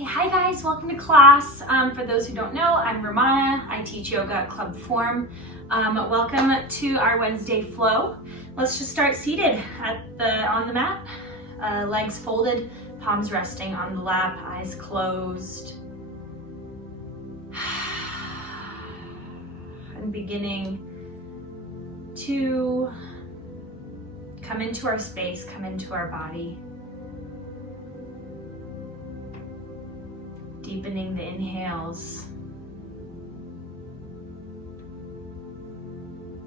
Okay, hi guys, welcome to class. For those who don't know, I'm Ramana. I teach yoga at Club Form. Welcome to our Wednesday flow. Let's just start seated on the mat. Legs folded, palms resting on the lap, eyes closed. And beginning to come into our space, come into our body. Deepening the inhales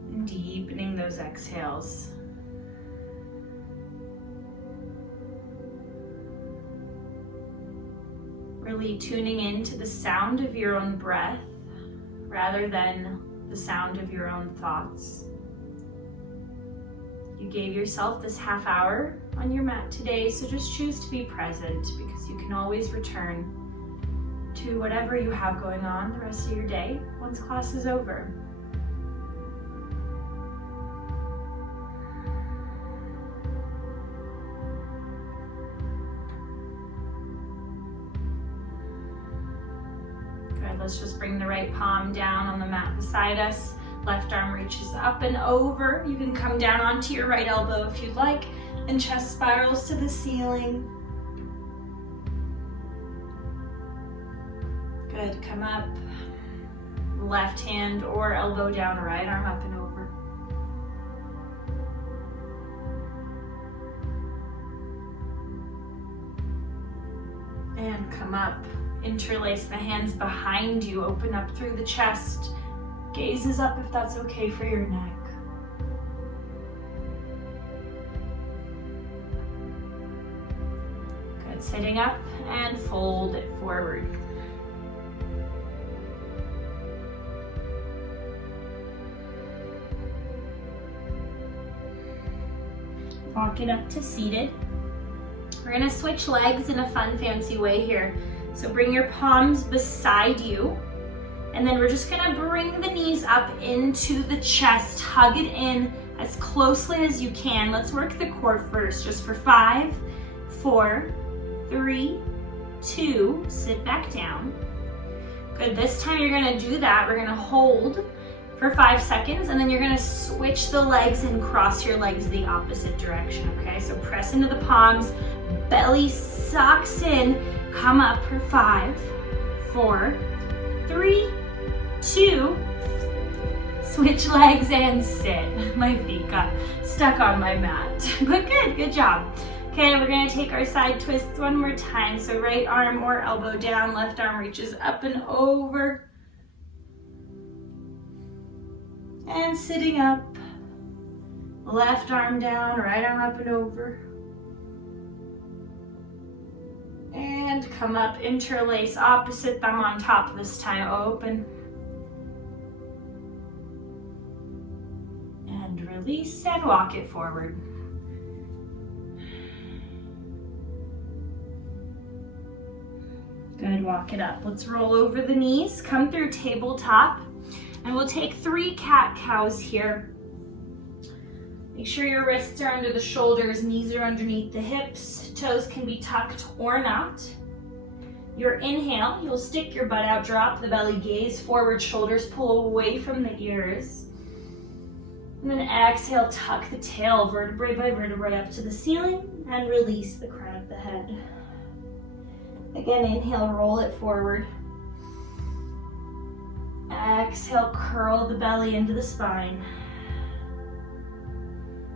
and deepening those exhales. Really tuning into the sound of your own breath rather than the sound of your own thoughts. You gave yourself this half hour on your mat today, so just choose to be present because you can always return to whatever you have going on the rest of your day once class is over. Good, let's just bring the right palm down on the mat beside us. Left arm reaches up and over. You can come down onto your right elbow if you'd like, and chest spirals to the ceiling. Good, come up, left hand or elbow down, right arm up and over. And come up, interlace the hands behind you, open up through the chest, gazes up if that's okay for your neck. Good, sitting up and fold it forward. Walk it up to seated. We're gonna switch legs in a fun, fancy way here. So bring your palms beside you, and then we're just gonna bring the knees up into the chest, hug it in as closely as you can. Let's work the core first, just for 5, 4, 3, 2, sit back down. Good, this time you're gonna do that. We're gonna hold for 5 seconds, and then you're gonna switch the legs and cross your legs the opposite direction, okay? So press into the palms, belly sucks in, come up for 5, 4, 3, 2, switch legs and sit. My feet got stuck on my mat, but good job. Okay, we're gonna take our side twists one more time. So right arm or elbow down, left arm reaches up and over. And sitting up, left arm down, right arm up and over. And come up, interlace, opposite thumb on top this time, open. And release and walk it forward. Good, walk it up. Let's roll over the knees, come through tabletop. And we'll take 3 cat-cows here. Make sure your wrists are under the shoulders, knees are underneath the hips, toes can be tucked or not. Your inhale, you'll stick your butt out, drop the belly, gaze forward, shoulders pull away from the ears. And then exhale, tuck the tail, vertebrae by vertebrae up to the ceiling, and release the crown of the head. Again, inhale, roll it forward. Exhale, curl the belly into the spine.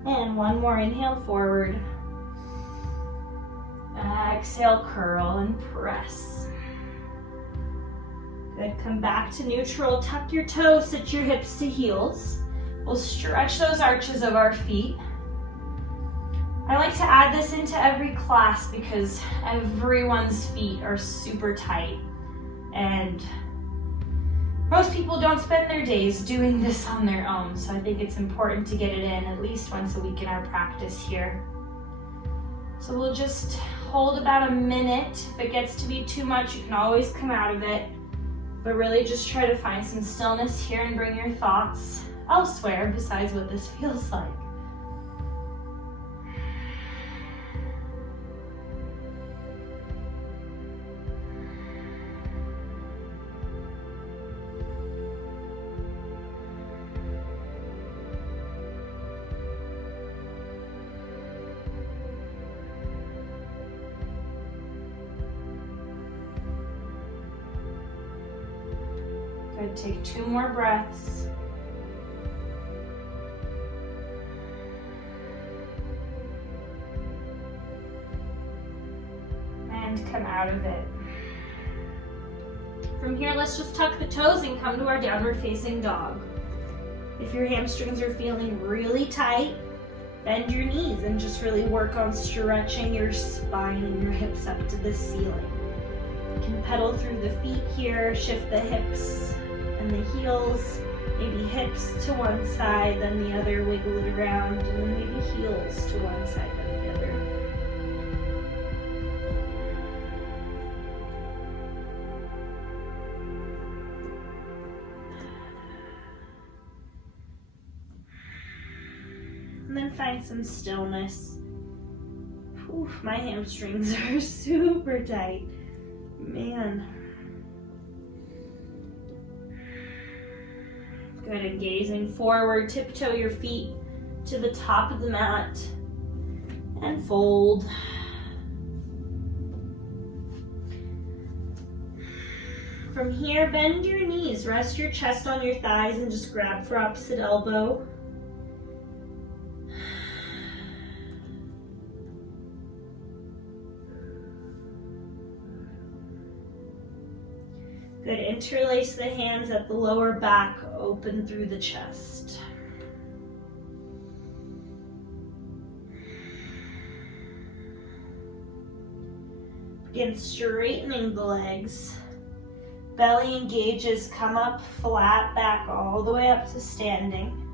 And one more inhale forward. Exhale, curl and press. Good, come back to neutral. Tuck your toes, sit your hips to heels. We'll stretch those arches of our feet. I like to add this into every class because everyone's feet are super tight, and most people don't spend their days doing this on their own, so I think it's important to get it in at least once a week in our practice here. So we'll just hold about a minute. If it gets to be too much, you can always come out of it, but really just try to find some stillness here and bring your thoughts elsewhere besides what this feels like. Good, take 2 more breaths. And come out of it. From here, let's just tuck the toes and come to our downward facing dog. If your hamstrings are feeling really tight, bend your knees and just really work on stretching your spine and your hips up to the ceiling. You can pedal through the feet here, shift the hips and the heels, maybe hips to one side, then the other, wiggle it around, and then maybe heels to one side, then the other. And then find some stillness. Oof, my hamstrings are super tight. Man. Good, and gazing forward, tiptoe your feet to the top of the mat and fold. From here, bend your knees, rest your chest on your thighs and just grab for opposite elbow. Good, interlace the hands at the lower back, open through the chest. Begin straightening the legs. Belly engages, come up flat, back all the way up to standing.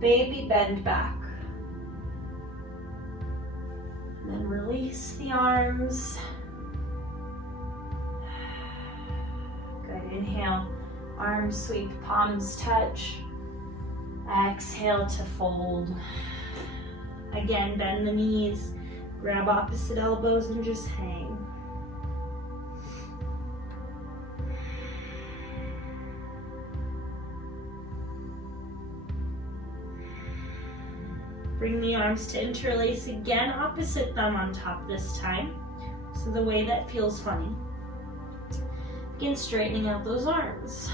Baby bend back. And then release the arms. Good, inhale, arms sweep, palms touch. Exhale to fold. Again, bend the knees, grab opposite elbows and just hang. Bring the arms to interlace again, opposite thumb on top this time. So the way that feels funny. Begin straightening out those arms.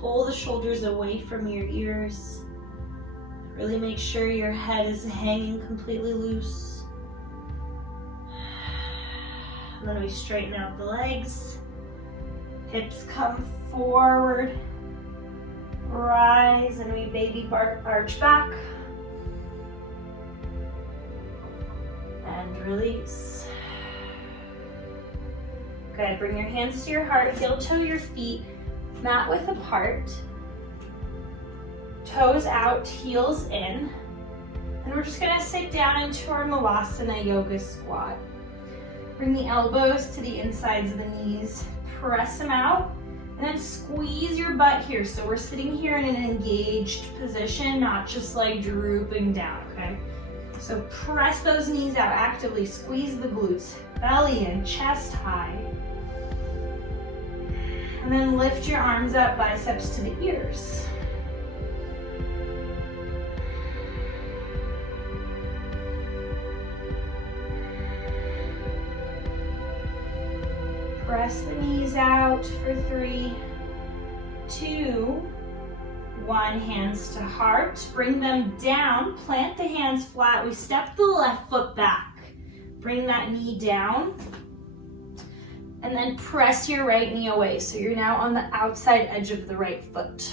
Pull the shoulders away from your ears. Really make sure your head is hanging completely loose. And then we straighten out the legs. Hips come forward. Rise, and we baby arch back. And release. Good, bring your hands to your heart, heel toe your feet, mat width apart, toes out, heels in, and we're just gonna sit down into our Malasana Yoga Squat. Bring the elbows to the insides of the knees, press them out, and then squeeze your butt here. So we're sitting here in an engaged position, not just like drooping down, okay? So press those knees out actively, squeeze the glutes, belly in, chest high. And then lift your arms up, biceps to the ears. Press the knees out for 3, 2, 1, hands to heart. Bring them down, plant the hands flat. We step the left foot back. Bring that knee down. And then press your right knee away. So you're now on the outside edge of the right foot.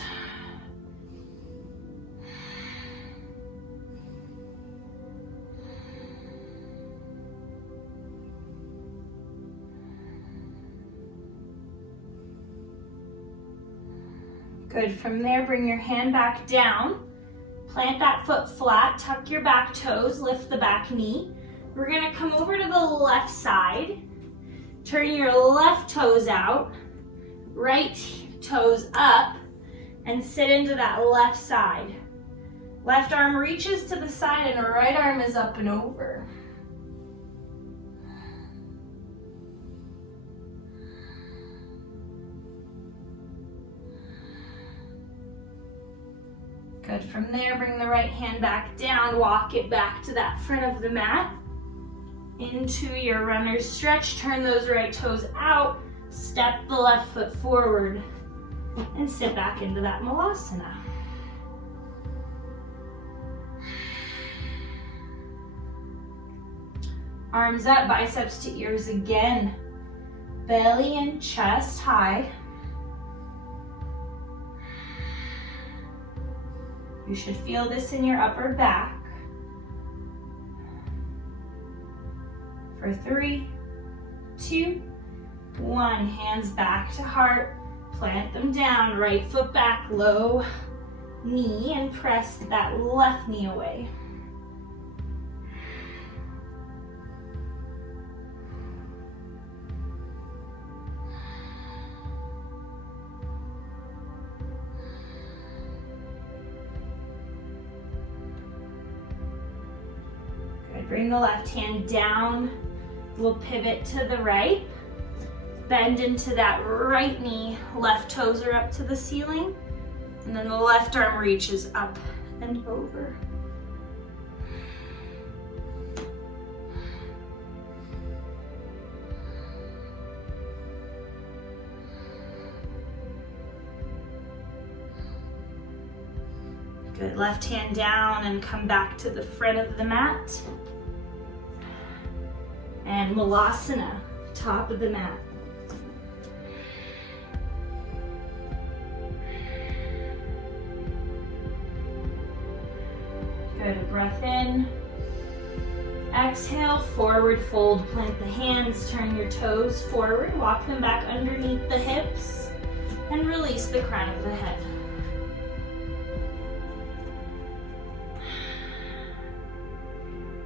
Good, from there, bring your hand back down. Plant that foot flat, tuck your back toes, lift the back knee. We're gonna come over to the left side. Turn your left toes out, right toes up, and sit into that left side. Left arm reaches to the side and the right arm is up and over. Good, from there, bring the right hand back down, walk it back to that front of the mat. Into your runner's stretch, turn those right toes out, step the left foot forward. and sit back into that Malasana. Arms up, biceps to ears again. Belly and chest high. You should feel this in your upper back. For 3, 2, 1. Hands back to heart. Plant them down. Right foot back, low knee, and press that left knee away. Bring the left hand down. We'll pivot to the right. Bend into that right knee. Left toes are up to the ceiling. And then the left arm reaches up and over. Good. Left hand down and come back to the front of the mat. And Malasana, top of the mat. Good, breath in. Exhale, forward fold, plant the hands, turn your toes forward, walk them back underneath the hips, and release the crown of the head.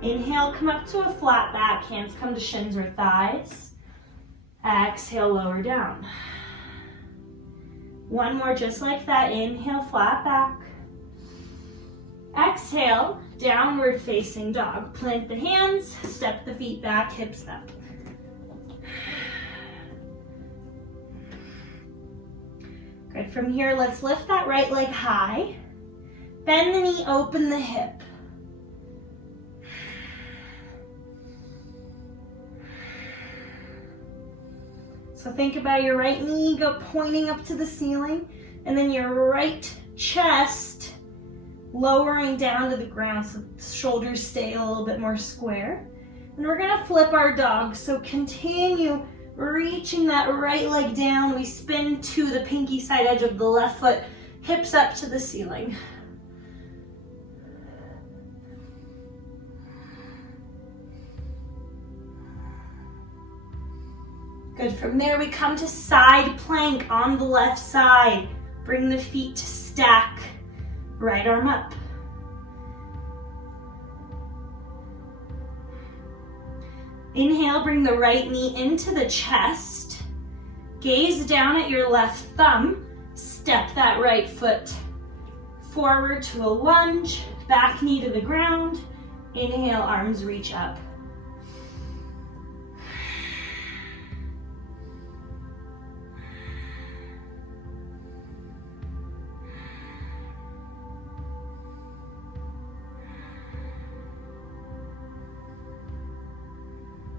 Inhale, come up to a flat back, hands come to shins or thighs. Exhale, lower down. One more just like that. Inhale, flat back. Exhale, downward facing dog. Plant the hands, step the feet back, hips up. Good, from here, let's lift that right leg high. Bend the knee, open the hip. So think about your right knee pointing up to the ceiling, and then your right chest lowering down to the ground so the shoulders stay a little bit more square. And we're gonna flip our dog. So continue reaching that right leg down. We spin to the pinky side edge of the left foot, hips up to the ceiling. Good, from there we come to side plank on the left side. Bring the feet to stack, right arm up. Inhale, bring the right knee into the chest. Gaze down at your left thumb. Step that right foot forward to a lunge, back knee to the ground. Inhale, arms reach up.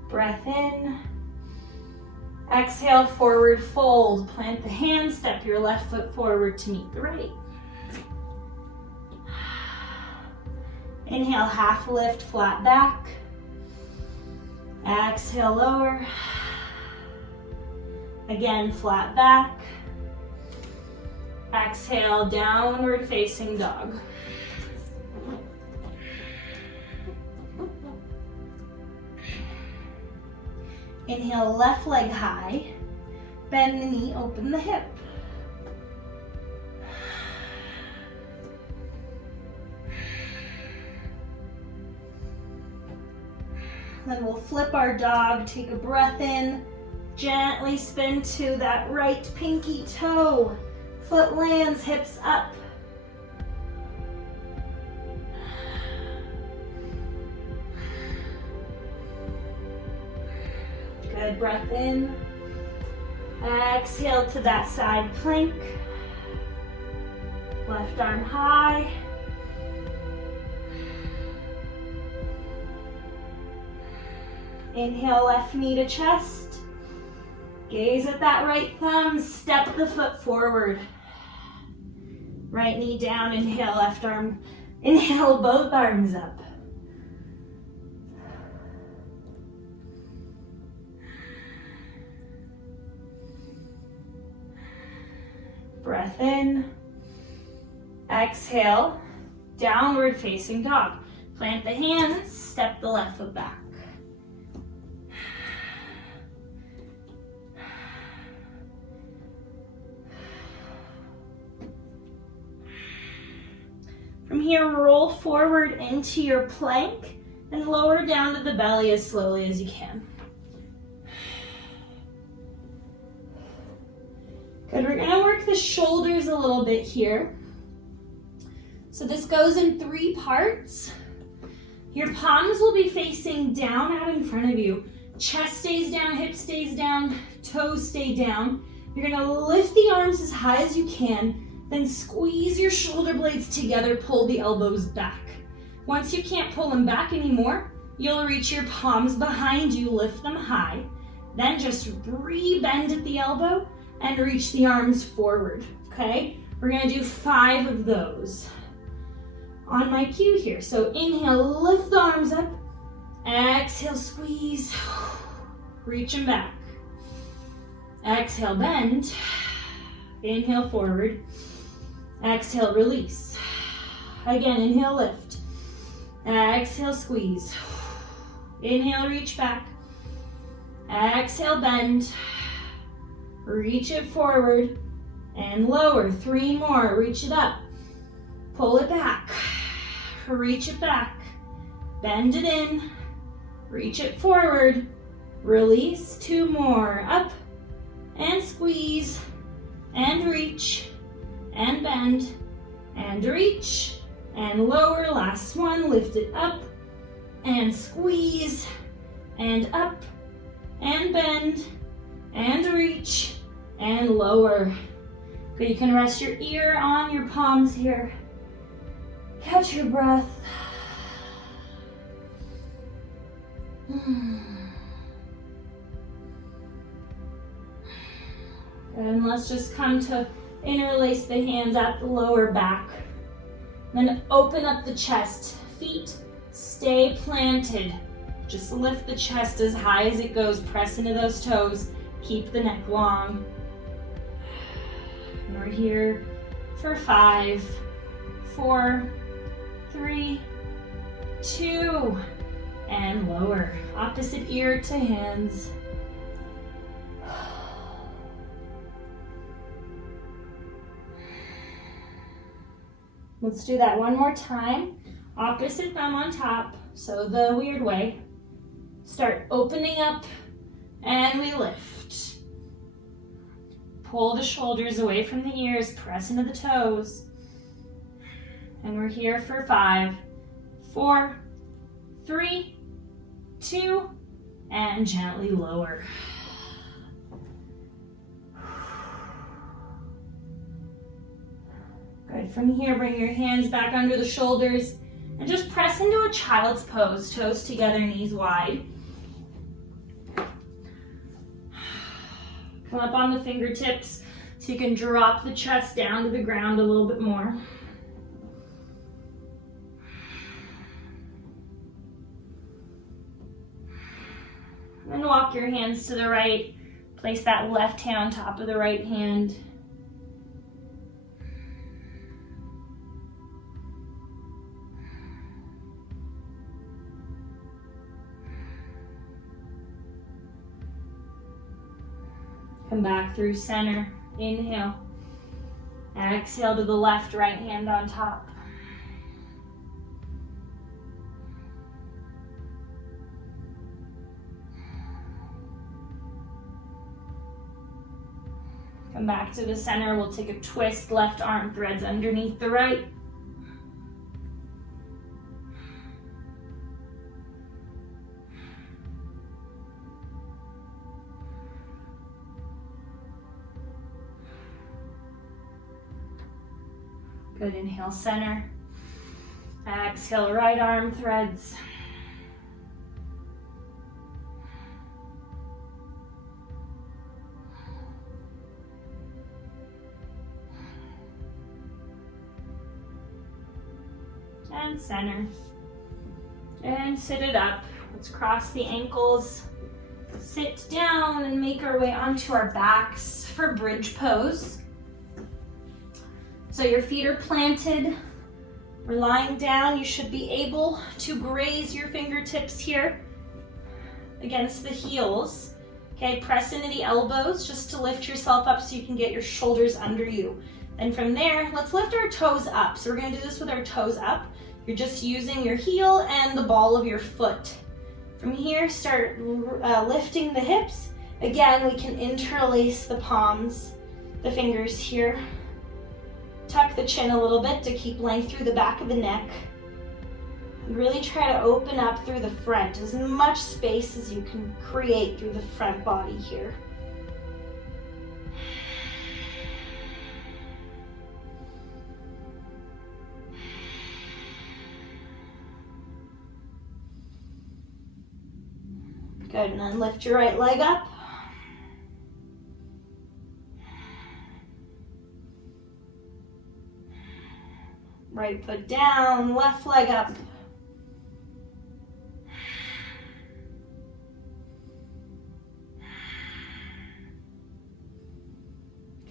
Breath in. Exhale, forward fold. Plant the hands, step your left foot forward to meet the right. Inhale, half lift, flat back. Exhale, lower. Again, flat back. Exhale, downward facing dog. Inhale, left leg high. Bend the knee, open the hip. Then we'll flip our dog, take a breath in, gently spin to that right pinky toe. Foot lands, hips up. Good, breath in. Exhale to that side plank. Left arm high. Inhale, left knee to chest. Gaze at that right thumb, step the foot forward. Right knee down, inhale, left arm. Inhale, both arms up. Breath in. Exhale, downward facing dog. Plant the hands, step the left foot back. From here, roll forward into your plank and lower down to the belly as slowly as you can. Good, we're gonna work the shoulders a little bit here. So this goes in 3 parts. Your palms will be facing down out in front of you. Chest stays down, hip stays down, toes stay down. You're gonna lift the arms as high as you can, then squeeze your shoulder blades together, pull the elbows back. Once you can't pull them back anymore, you'll reach your palms behind you, lift them high, then just re-bend at the elbow and reach the arms forward, okay? We're gonna do 5 of those on my cue here. So inhale, lift the arms up, exhale, squeeze, reach them back. Exhale, bend, inhale, forward. Exhale, release. Again, inhale, lift. Exhale, squeeze. Inhale, reach back. Exhale, bend. Reach it forward and lower. 3 more, reach it up. Pull it back. Reach it back. Bend it in. Reach it forward. Release. 2 more. Up and squeeze and reach. And bend, and reach, and lower. Last one, lift it up, and squeeze, and up, and bend, and reach, and lower. Good, you can rest your ear on your palms here. Catch your breath. Good, and let's just come to interlace the hands at the lower back. Then open up the chest. Feet stay planted. Just lift the chest as high as it goes. Press into those toes. Keep the neck long. And we're here for 5, 4, 3, 2, and lower. Opposite ear to hands. Let's do that one more time. Opposite thumb on top, so the weird way. Start opening up, and we lift. Pull the shoulders away from the ears, press into the toes. And we're here for 5, 4, 3, 2, and gently lower. Good. From here, bring your hands back under the shoulders and just press into a child's pose. Toes together, knees wide. Come up on the fingertips so you can drop the chest down to the ground a little bit more. Then walk your hands to the right. Place that left hand on top of the right hand. Come back through center. Inhale. Exhale to the left, right hand on top. Come back to the center. We'll take a twist. Left arm threads underneath the right. Good, inhale, center. Exhale, right arm threads. and center. And sit it up. Let's cross the ankles, sit down, and make our way onto our backs for bridge pose. So your feet are planted. We're lying down. You should be able to graze your fingertips here against the heels. Okay, press into the elbows just to lift yourself up so you can get your shoulders under you. And from there, let's lift our toes up. So we're gonna do this with our toes up. You're just using your heel and the ball of your foot. From here, start lifting the hips. Again, we can interlace the palms, the fingers here. Tuck the chin a little bit to keep length through the back of the neck. And really try to open up through the front, as much space as you can create through the front body here. Good, and then lift your right leg up. Right foot down, left leg up.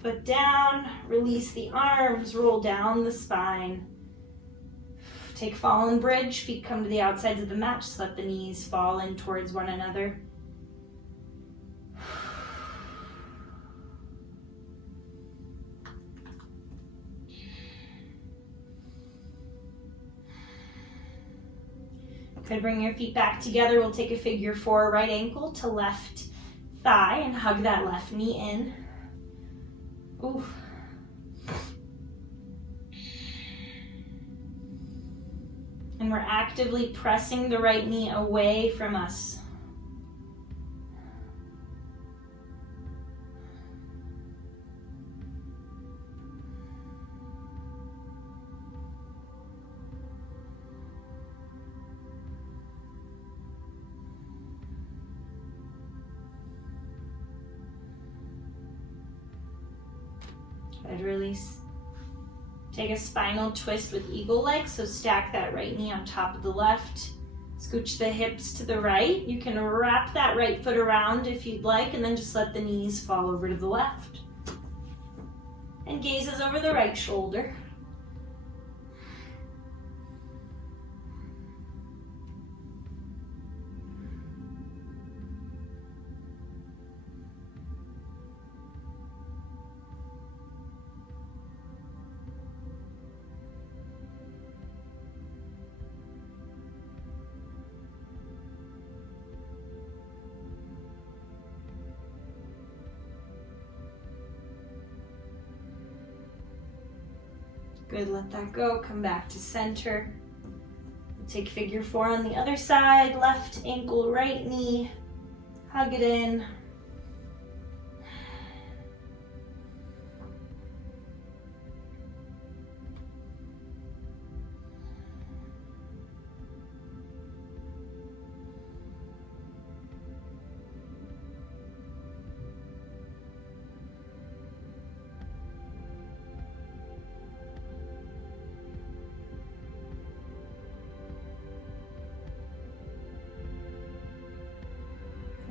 Foot down, release the arms, roll down the spine. Take fallen bridge, feet come to the outsides of the mat, just let the knees fall in towards one another. Good, bring your feet back together. We'll take a figure four, right ankle to left thigh, and hug that left knee in. Ooh. And we're actively pressing the right knee away from us. Good, release. Take a spinal twist with eagle legs, so stack that right knee on top of the left. Scooch the hips to the right. You can wrap that right foot around if you'd like, and then just let the knees fall over to the left. And gazes over the right shoulder. Good, let that go. Come back to center. Take figure four on the other side. Left ankle, right knee. Hug it in.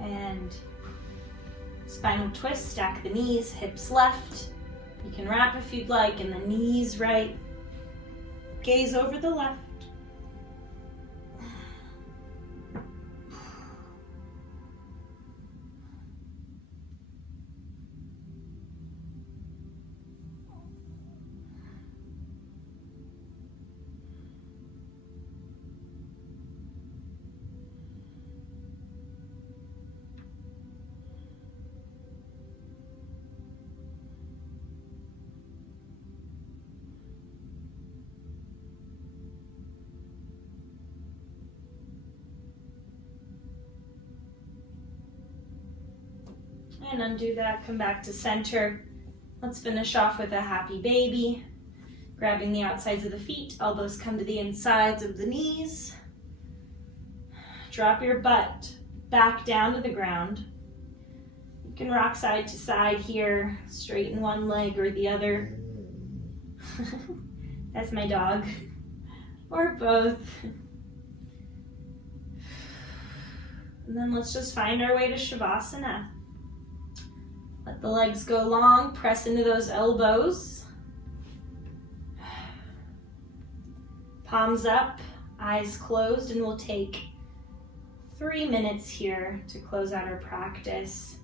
And spinal twist, stack the knees, hips left. You can wrap if you'd like, and the knees right. Gaze over the left. And undo that, come back to center. Let's finish off with a happy baby. Grabbing the outsides of the feet, elbows come to the insides of the knees. Drop your butt back down to the ground. You can rock side to side here, straighten one leg or the other. That's my dog. or both. And then let's just find our way to Shavasana. Let the legs go long, press into those elbows. Palms up, eyes closed, and we'll take 3 minutes here to close out our practice.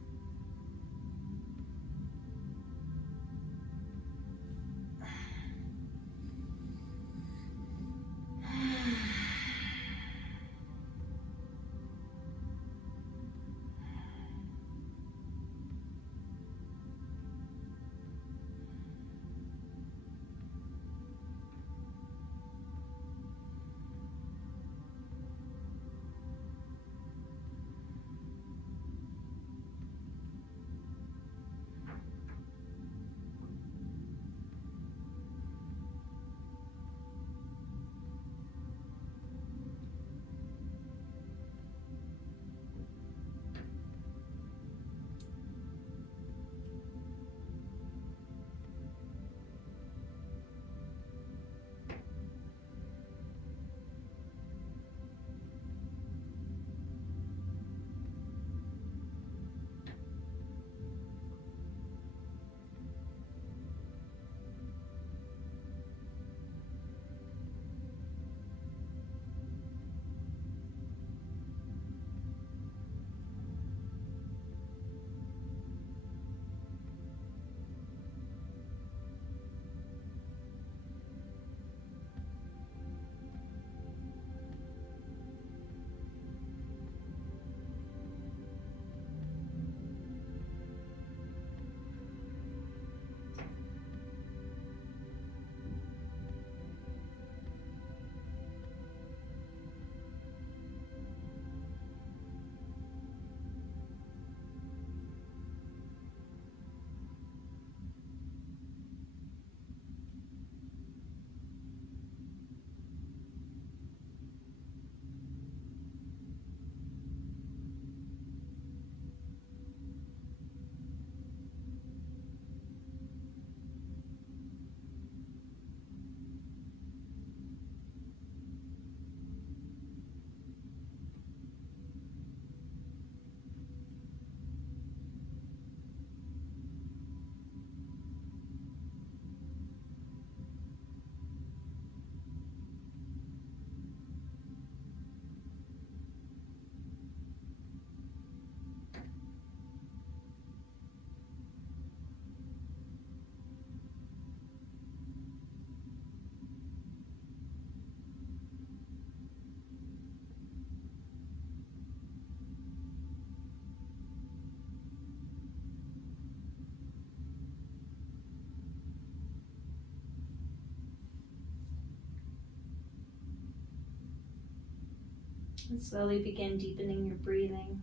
And slowly begin deepening your breathing.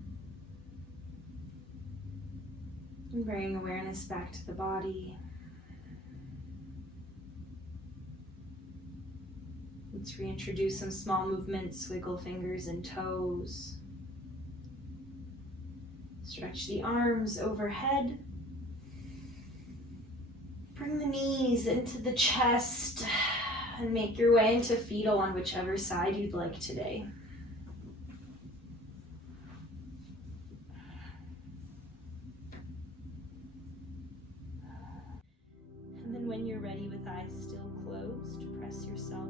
And bringing awareness back to the body. Let's reintroduce some small movements, wiggle fingers and toes. Stretch the arms overhead. Bring the knees into the chest and make your way into fetal on whichever side you'd like today. And then when you're ready with eyes still closed, press yourself